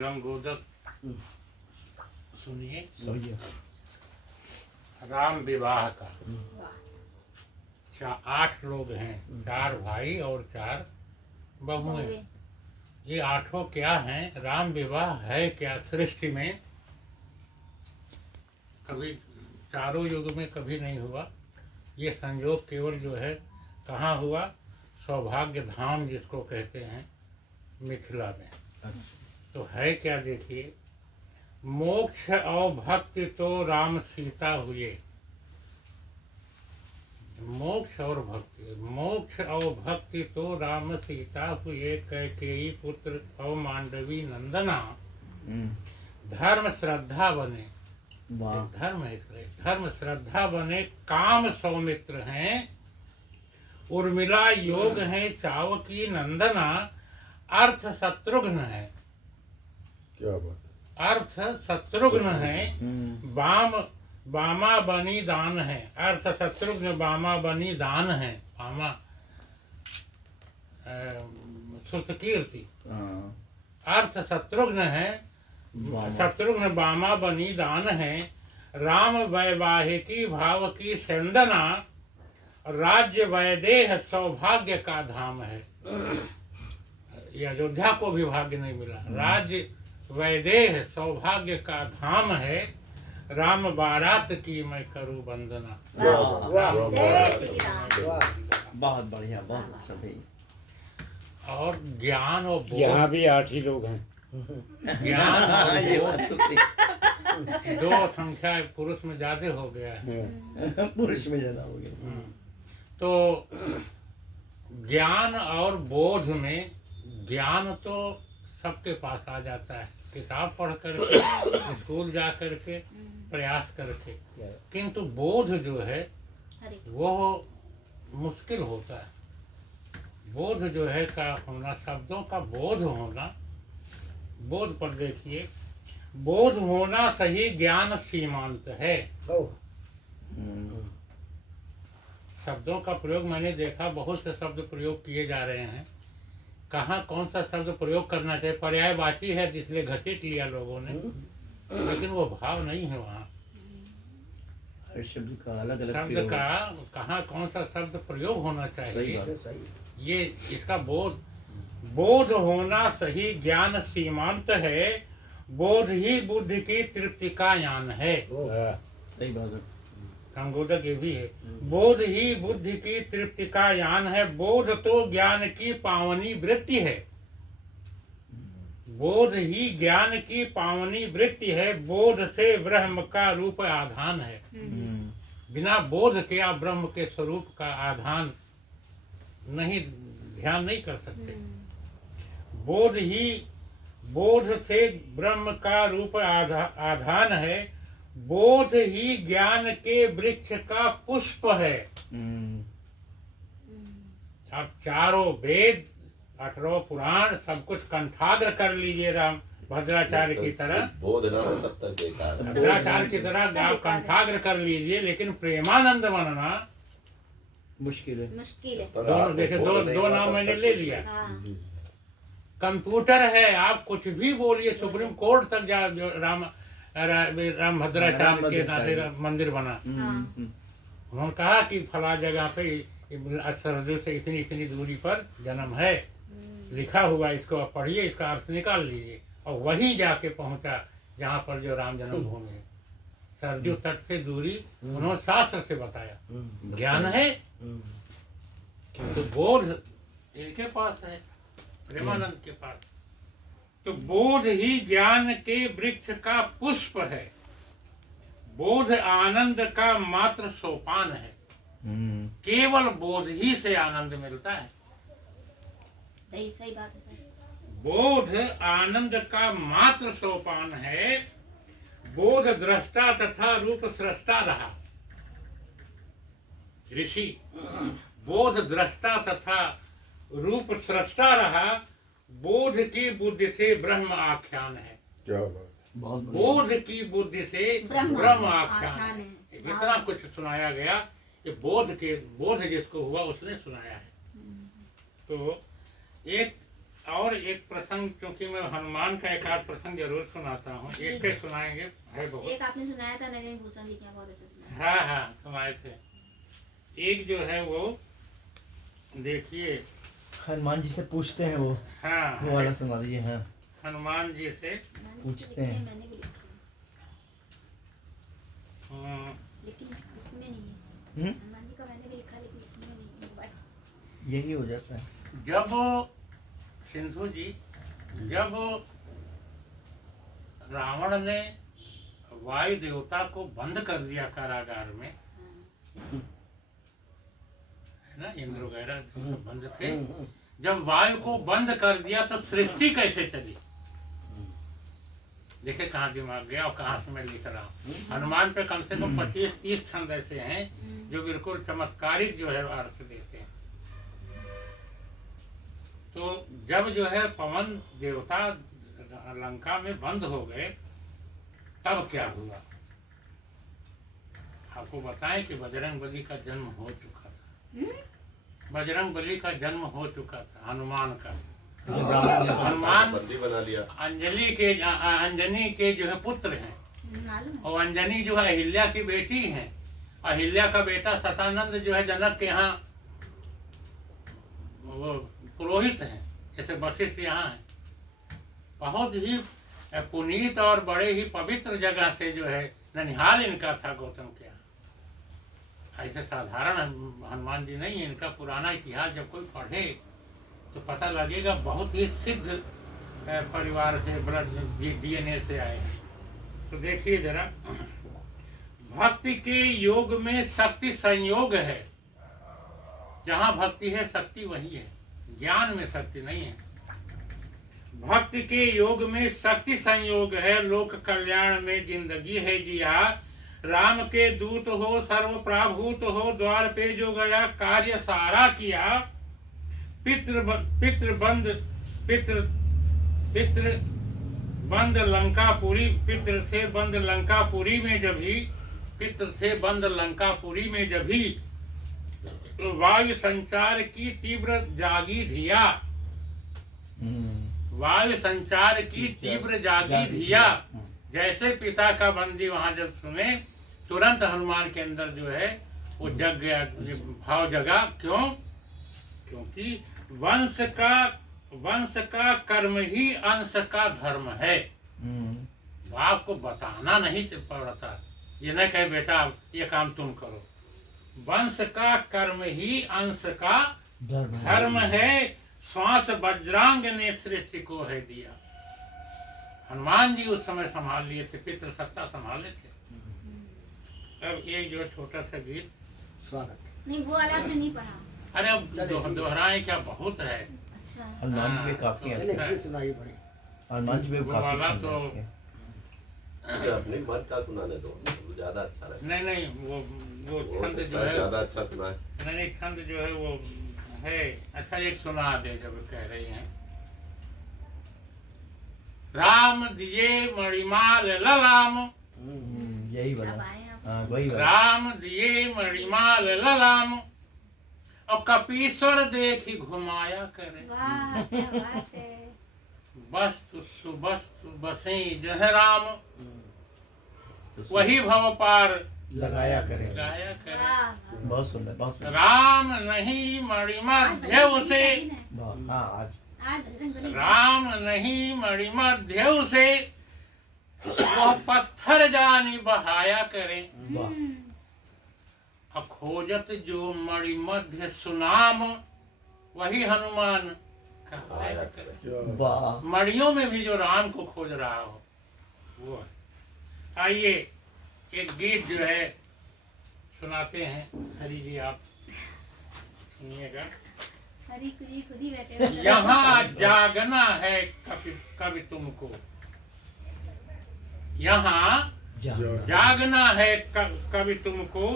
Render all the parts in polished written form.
रंगोदक सुनिए। राम विवाह का 8 लोग हैं, 4 भाई और 4 बहुएं। ये 8 क्या हैं? राम विवाह है क्या सृष्टि में? कभी चारों युग में कभी नहीं हुआ। ये संयोग केवल जो है कहाँ हुआ? सौभाग्य धाम जिसको कहते हैं, मिथिला में। तो है क्या? देखिए, मोक्ष और भक्ति तो राम सीता हुए। मोक्ष और भक्ति, मोक्ष और भक्ति तो राम सीता हुए। कैकेयी पुत्र और मांडवी नंदना। धर्म श्रद्धा बने, धर्म है, धर्म श्रद्धा बने। काम सौमित्र हैं, उर्मिला योग है चावकी नंदना। अर्थ शत्रुघ्न है, क्या बात? अर्थ शत्रुघ्न है, बामा बनी दान है। अर्थ शत्रुघ्न बामा बनी दान है। बामा सुतकीर्ति। अर्थ शत्रुघ्न है, शत्रुघ्न बामा बनी दान है। राम वैवाहिकी भाव की संदना। राज्य वैदेह सौभाग्य का धाम है। ये अयोध्या को भी भाग्य नहीं मिला। राज्य वैदेह सौभाग्य का धाम है। राम बारात की मैं करूं वंदना। बहुत बढ़िया, बहुत अच्छा भाई। और ज्ञान और बोध, यहाँ भी 8 ही लोग हैं। ज्ञान और बोध, 2 संख्या पुरुष में ज्यादा हो गया है। पुरुष में ज्यादा हो गया। तो ज्ञान और बोध में, ज्ञान तो सबके पास आ जाता है, किताब पढ़ करके, स्कूल जा करके, प्रयास करके। किंतु बोध जो है वो मुश्किल होता है। बोध जो है का होना, शब्दों का बोध होना। बोध पर देखिए, बोध होना सही ज्ञान सीमांत है। शब्दों का प्रयोग मैंने देखा, बहुत से शब्द प्रयोग किए जा रहे हैं। कहाँ कौन सा शब्द प्रयोग करना चाहिए? पर्यायवाची है इसलिए घसीट लिया लोगों ने, लेकिन वो भाव नहीं है वहाँ। शब्द का अलग अलग शब्द का कहाँ कौन सा शब्द प्रयोग होना चाहिए, ये इसका बोध। बोध होना सही ज्ञान सीमांत है। बोध ही बुद्धि की तृप्ति का यान है। सही बात है। संगोदक ये भी है। बोध ही बुद्धि की तृप्ति का यान है। बोध तो ज्ञान की पावनी वृत्ति है। बोध ही ज्ञान की पावनी वृत्ति है। बोध से ब्रह्म का रूप आधान है। बिना बोध के आप ब्रह्म के स्वरूप का आधान नहीं, ध्यान नहीं कर सकते। बोध ही, बोध से ब्रह्म का रूप आधान है। बोध ही ज्ञान के वृक्ष का पुष्प है। आप चारों वेद, 18 पुराण सब कुछ कंठाग्र कर लीजिए। राम भद्राचार्य की तरह, भद्राचार्य की तरह आप कंठाग्र कर लीजिए, लेकिन प्रेमानंद बनना मुश्किल है। दोनों देखे, दो नाम मैंने ले लिया। कंप्यूटर है, आप कुछ भी बोलिए, सुप्रीम कोर्ट तक जा। राम भद्राचार्य के नाते मंदिर बना। उन्होंने कहा कि फला जगह पे सरजू से इतनी इतनी दूरी पर जन्म है, लिखा हुआ, इसको आप पढ़िए, इसका अर्थ निकाल लीजिए। और वहीं जाके पहुंचा जहाँ पर जो राम जन्मभूमि है। सरजू तट से दूरी उन्होंने शास्त्र से बताया। ज्ञान है, तो बोध इनके पास है, प्रेमानंद के पास। तो बोध ही ज्ञान के वृक्ष का पुष्प है। बोध आनंद का मात्र सोपान है। केवल बोध ही से आनंद मिलता है। सही बात है सर। बोध आनंद का मात्र सोपान है। बोध दृष्टा तथा रूप सृष्टा रहा। ऋषि बोध दृष्टा तथा रूप सृष्टा रहा। बोध की बुद्धि से ब्रह्म आख्यान है। क्या बात? बोध की बुद्धि से ब्रह्म आख्यान है। इतना कुछ सुनाया गया, ये बोध जिसको हुआ उसने सुनाया है। तो एक और एक प्रसंग, क्योंकि मैं हनुमान का एक आध प्रसंग जरूर सुनाता हूँ, एक के सुनाएंगे है बहुत। एक आपने सुनाया था नरेंद्र भूषण जी क्या, बहुत अच्छा सुनाया। हाँ हाँ सुनाए थे। एक जो है वो देखिए, हनुमान जी से पूछते हैं वो हाँ वाला सुना दीजिए। हाँ, हनुमान जी से पूछते हैं। मैंने भी लिखी है, लेकिन इसमें नहीं है। हनुमान जी का मैंने भी लिखा, लेकिन इसमें नहीं है। यही हो जाता है। जब सिंधु जी, जब रावण ने वायु देवता को बंद कर दिया कारागार में, है ना, इंद्र वगैरह सब बंद थे, जब वायु को बंद कर दिया तो सृष्टि कैसे चली? देखे कहाँ दिमाग गया और कहाँ से मैं लिख रहा हूँ। हनुमान पे कम से कम 25-30 छंद ऐसे हैं जो बिल्कुल चमत्कारिक जो है अर्थ देते हैं। तो जब जो है पवन देवता लंका में बंद हो गए, तब क्या हुआ? आपको बताएं कि बजरंग बली का जन्म हो चुका था। बजरंग बली का जन्म हो चुका था, हनुमान का। हनुमान बंदी बना लिया। अंजनी के जो है पुत्र हैं, और अंजनी जो है अहिल्या की बेटी है। अहिल्या का बेटा सतानंद जो है जनक के यहाँ वो पुरोहित हैं, जैसे वशिष्ठ यहाँ है। बहुत ही पुनीत और बड़े ही पवित्र जगह से जो है ननिहाल इनका था गौतम के यहाँ। ऐसे साधारण हनुमान जी नहीं, इनका पुराना इतिहास जब कोई पढ़े तो पता लगेगा बहुत ही सिद्ध परिवार से, ब्लड DNA से आए हैं। तो देखिए जरा, भक्ति के योग में शक्ति संयोग है। जहाँ भक्ति है शक्ति वही है, ज्ञान में शक्ति नहीं है। भक्ति के योग में शक्ति संयोग है, लोक कल्याण में जिंदगी है जिया। राम के दूत हो सर्व प्राभूत हो, द्वार पे जो गया कार्य सारा किया। पितृ बंद लंकापुरी, पितृ से बंद लंकापुरी में जब ही, पितृ से बंद लंकापुरी में जब ही वायु संचार की तीव्र जागी धिया। वायु संचार की तीव्र जागी धिया। जैसे पिता का बंदी वहां जब सुने, तुरंत हनुमान के अंदर जो है वो जग गया, भाव जगा। क्यों? क्योंकि वंश का कर्म ही अंश का धर्म है। बाप को बताना नहीं पड़ता, ये न कहे बेटा ये काम तुम करो। वंश का कर्म ही अंश का धर्म है। श्वास वज्रांग ने सृष्टि को है दिया। हनुमान जी उस समय संभाल लिए थे, पितृ सत्ता संभाले थे। अब एक जो छोटा सा गीत, स्वागत नहीं वो वाला आपने नहीं पढ़ा। अरे अब दोहराए क्या, बहुत है। अच्छा, हनुमान जी पे काफी सुनाई पड़ी। हनुमान जी पे वो वाला तो अपने मन का सुनाने दो, ज्यादा अच्छा लगे। नहीं वो छंद जो है ज्यादा अच्छा सुना। नहीं छंद जो है वो है अच्छा। एक सुना दे जब कह रही हैं। राम दिए मणिमाल ललाम, यही अब वाला। आए आप। हाँ वही वाला। राम दिए मणिमाल ललाम, और कपीश्वर देखी घुमाया करे। वाह क्या बात है। वस्तु सुवस्तु बसे जह राम, वही भव पार लगाया करे। गाया करे। वाह बहुत सुंदर, बहुत सुंदर। राम नहीं मणिमध्य उसे, हाँ आज आज बजरंग बली। राम नहीं मणिमध्य उसे, वह पत्थर जानी बहाया करे। वाह। खोजत जो मणिमध्य सुनाम, वही हनुमान कहाया करे। वाह। मणियों में भी जो राम को खोज रहा हो वो है। आइए एक गीत जो है सुनाते हैं। हरि जी आप सुनिएगा। हरी जी खुद ही बैठे हुए। यहाँ जागना है कभी तुमको, यहाँ जागना है कभी तुमको,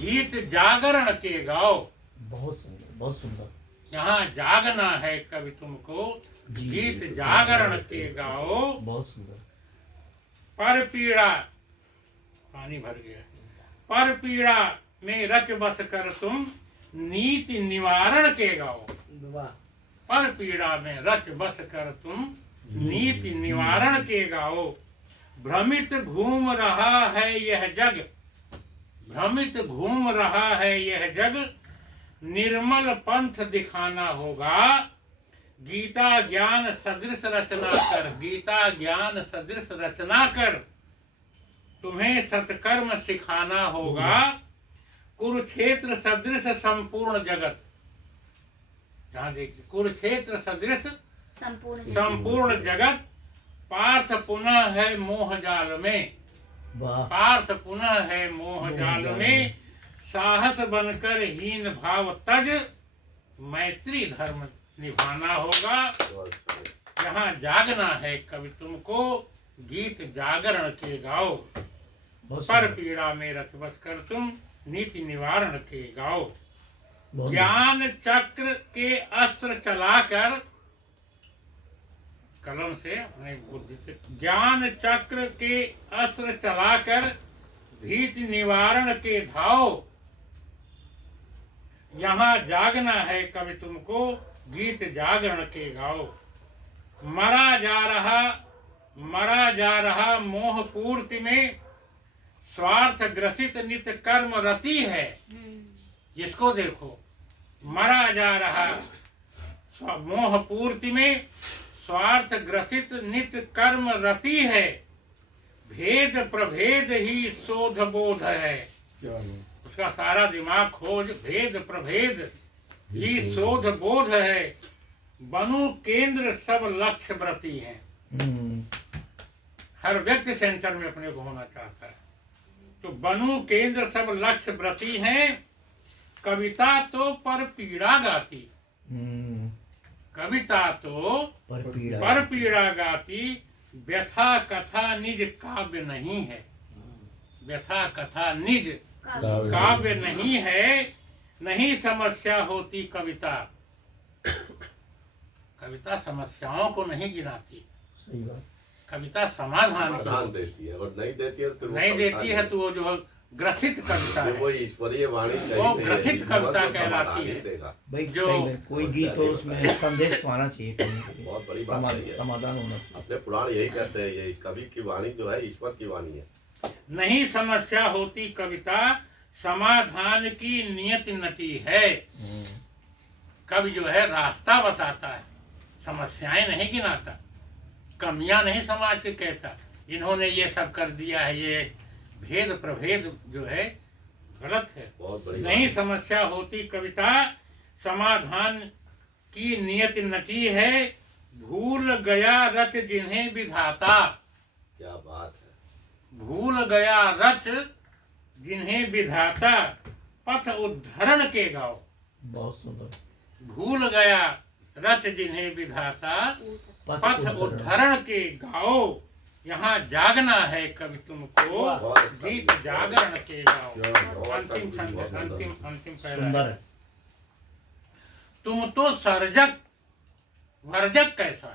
गीत जागरण के गाओ। बहुत सुंदर, बहुत सुंदर। यहाँ जागना है कभी तुमको, गीत जागरण के गाओ। बहुत सुंदर। पर पीड़ा, पानी भर गया, पर पीड़ा में रच बस कर तुम नीति निवारण के गाओ। पर पीड़ा में रच बस कर तुम नीति निवारण के गाओ। भ्रमित घूम रहा है यह जग, भ्रमित घूम रहा है यह जग, निर्मल पंथ दिखाना होगा। गीता ज्ञान सदृश रचना कर, गीता ज्ञान सदृश रचना कर, तुम्हें सत्कर्म सिखाना होगा। कुरुक्षेत्र सदृश संपूर्ण जगत, जहाँ देखिए कुरुक्षेत्र सदृश संपूर्ण जगत, पार्थ पुनः है मोह जाल में, वाह पार्थ पुनः है मोह जाल में। साहस बनकर हीन भाव तज, मैत्री धर्म निभाना होगा। बहुत बढ़िया। यहाँ जागना है कभी तुमको, गीत जागरण के गाओ। बहुत पर सुंदर, पीड़ा में रच बस कर तुम नीति निवारण के गाओ। बहुत ज्ञान चक्र के अस्त्र चलाकर, कलम से अपने बुद्धि से ज्ञान चक्र के अस्त्र चलाकर, भीति निवारण के धाओ। यहाँ जागना है कभी तुमको, गीत जागरण के गाओ। मरा जा रहा मोह पूर्ति में, स्वार्थ ग्रसित नित कर्म रति है। जिसको देखो मरा जा रहा मोह पूर्ति में, स्वार्थ ग्रसित नित कर्म रति है। भेद प्रभेद ही शोध बोध है, उसका सारा दिमाग खोज भेद प्रभेद ही शोध बोध है। बनु केंद्र सब लक्ष्य व्रती हैं, हर व्यक्ति सेंटर में अपने को होना चाहता है। तो बनु केंद्र सब लक्ष्य व्रती हैं। कविता तो पर पीड़ा गाती, कविता तो पर पीड़ा गाती। व्यथा कथा निज काव्य नहीं है, व्यथा कथा निज काव्य नहीं है। नहीं समस्या होती कविता, कविता समस्याओं को नहीं गिनाती, सही बात। कविता समाधान की समाधान देती है, और नहीं देती है तो वो नहीं कविता देती है तो वो जो ग्रसित कविता जो है, वो ईश्वरीय वाणी वो ग्रसित कविता कहलाती है। देगा। भाई जो- सही में कोई गीत हो उसमें संदेश तो आना चाहिए कहीं के लिए। बहुत बड़ी बात है ये। समाधान होना चाहिए। अपने पुराण यही कहते हैं, ये कवि की वाणी जो है ईश्वर की वाणी है। नहीं समस्या होती कविता, समाधान की नियत नटी है। कवि जो है रास्ता बताता है, समस्याएं नहीं गिनाता, कमियां नहीं समाज के कहता इन्होंने ये सब कर दिया है, ये भेद प्रभेद जो है गलत है। बहुत बड़ी नहीं बात समस्या होती कविता, समाधान की नियत नटी है। भूल गया रच जिन्हें विधाता, क्या बात है। भूल गया रच जिन्हें विधाता, पथ उद्धरण के गाओ। बहुत सुंदर। भूल गया रच जिन्हें विधाता, पथ उद्धरण के गाओ। यहाँ जागना है कभी तुमको, बहुत अच्छा गीत जागरण के गाओ। बहुत अंतिम अच्छा, छंद, बहुत अंतिम पहला सुंदर है। है। तुम तो सर्जक वर्जक कैसा,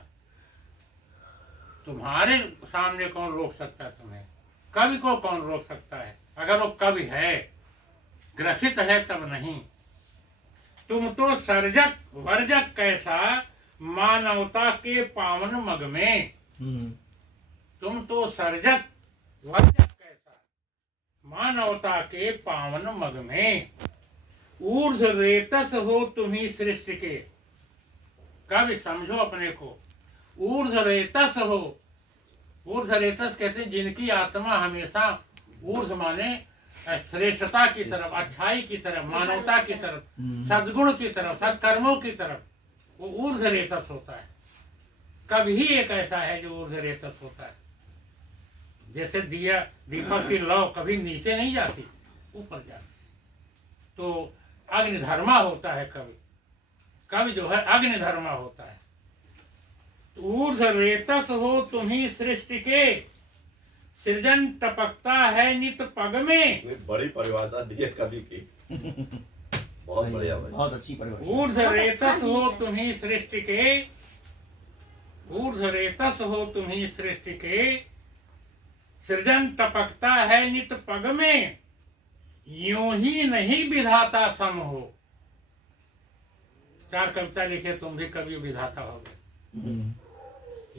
तुम्हारे सामने कौन रोक सकता है तुम्हें? कवि को कौन रोक सकता है? अगर वो कवि है, ग्रसित है तब नहीं। तुम तो सर्जक वर्जक कैसा, मानवता के पावन मग में। तुम तो सर्जक वर्जक कैसा, मानवता के पावन मग में। ऊर्ध्व रेतस हो तुम्ही सृष्टि के, कवि समझो अपने को, ऊर्ध्व रेतस हो। ऊर्ध्व रेतस कहते हैं जिनकी आत्मा हमेशा ऊर्ध्व माने श्रेष्ठता की तरफ, अच्छाई की तरफ, मानवता की तरफ, सद्गुण की तरफ, सत्कर्मों की तरफ, वो ऊर्ध्व रेतस होता है। कभी ही एक ऐसा है जो ऊर्ध्व रेतस होता है। जैसे दिया दीपक की लौ कभी नीचे नहीं जाती, ऊपर जाती। तो अग्निधर्मा होता है कवि, कवि जो है अग्निधर्मा होता है। ऊर्ध्व रेतस हो तुम्ही सृष्टि के, सृजन टपकता है नित पग में। इतनी बड़ी परिभाषा दी है कवि की। बहुत बढ़िया भाई। बहुत अच्छी परिभाषा। ऊर्ध्व रेतस हो तुम्ही सृष्टि के, ऊर्ध्व रेतस हो तुम्ही सृष्टि के, सृजन टपकता है नित पग में। यूं ही नहीं विधाता सम हो, 4 कविता लिखे, तुम भी कवि विधाता हो गए।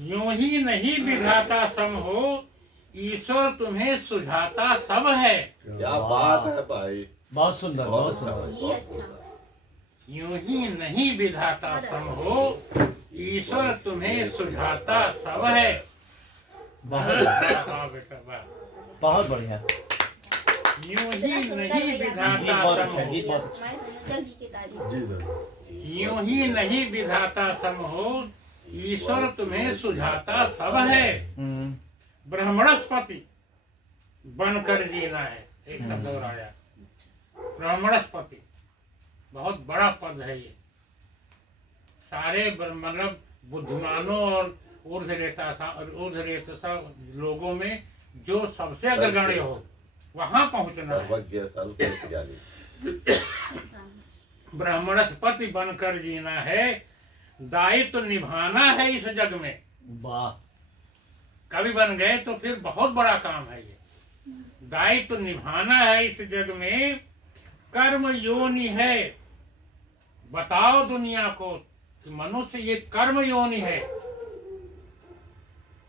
यूं ही नहीं विधाता सम हो, ईश्वर तुम्हें सुझाता सब है। क्या बात है भाई, बहुत सुंदर, बहुत बहुत सुंदर। ये अच्छा यूं ही नहीं विधाता सम हो, ईश्वर तुम्हें सुझाता सब है। बहुत वाह बेटा वाह। बहुत बढ़िया। यूं ही नहीं गीत विधाता बहुत सम अच्छा, हो, गीत बहुत अच्छा। हमारे संयोजक जी की तारीफ। जी दादा। यूं ही नहीं विधाता सम हो, ईश्वर तुम्हें सुझाता सब है। ब्राह्मणस्पति बनकर जीना है, एक शब्द और आया। ब्राह्मणस्पति बहुत बड़ा पद है ये। सारे मतलब बुद्धिमानों और ऊर्ध्वरेतसा लोगों में जो सबसे अग्रगण्य हो, वहां पहुंचना है। सर्वज्ञ सर्वज्ञ ज्ञानी। ब्राह्मणस्पति बनकर जीना है, दायित्व निभाना है इस जग में। वाह। कवि बन गए तो फिर बहुत बड़ा काम है ये। दायित्व निभाना है इस जग में, कर्म योनि है। बताओ दुनिया को कि मनुष्य ये कर्म योनि है,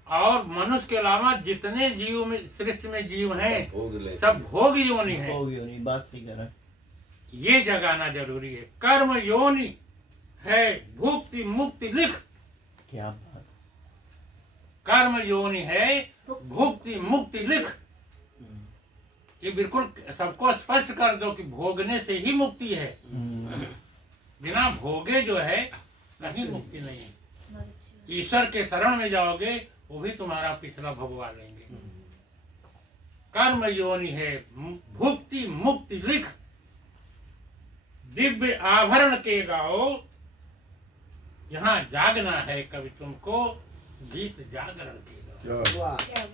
और मनुष्य के अलावा जितने जीव में सृष्टि में जीव हैं भोग ले सब भोग योनि है। भोग योनि, बात सही कह रहा है। ये जगाना जरूरी है। कर्म योनि है, भुक्ति मुक्ति लिख। क्या बात। कर्म योनि है, भुक्ति मुक्ति लिख। ये बिल्कुल सबको स्पष्ट कर दो कि भोगने से ही मुक्ति है। बिना भोगे जो है कहीं मुक्ति नहीं है। बहुत अच्छी ईश्वर के शरण में जाओगे, वो भी तुम्हारा पिछला भगवा लेंगे। कर्म योनि है, भुक्ति मुक्ति लिख। दिव्य आभरण के गाओ, यहाँ जागना है कवि तुमको, गीत जागरण के गाओ। क्या क्या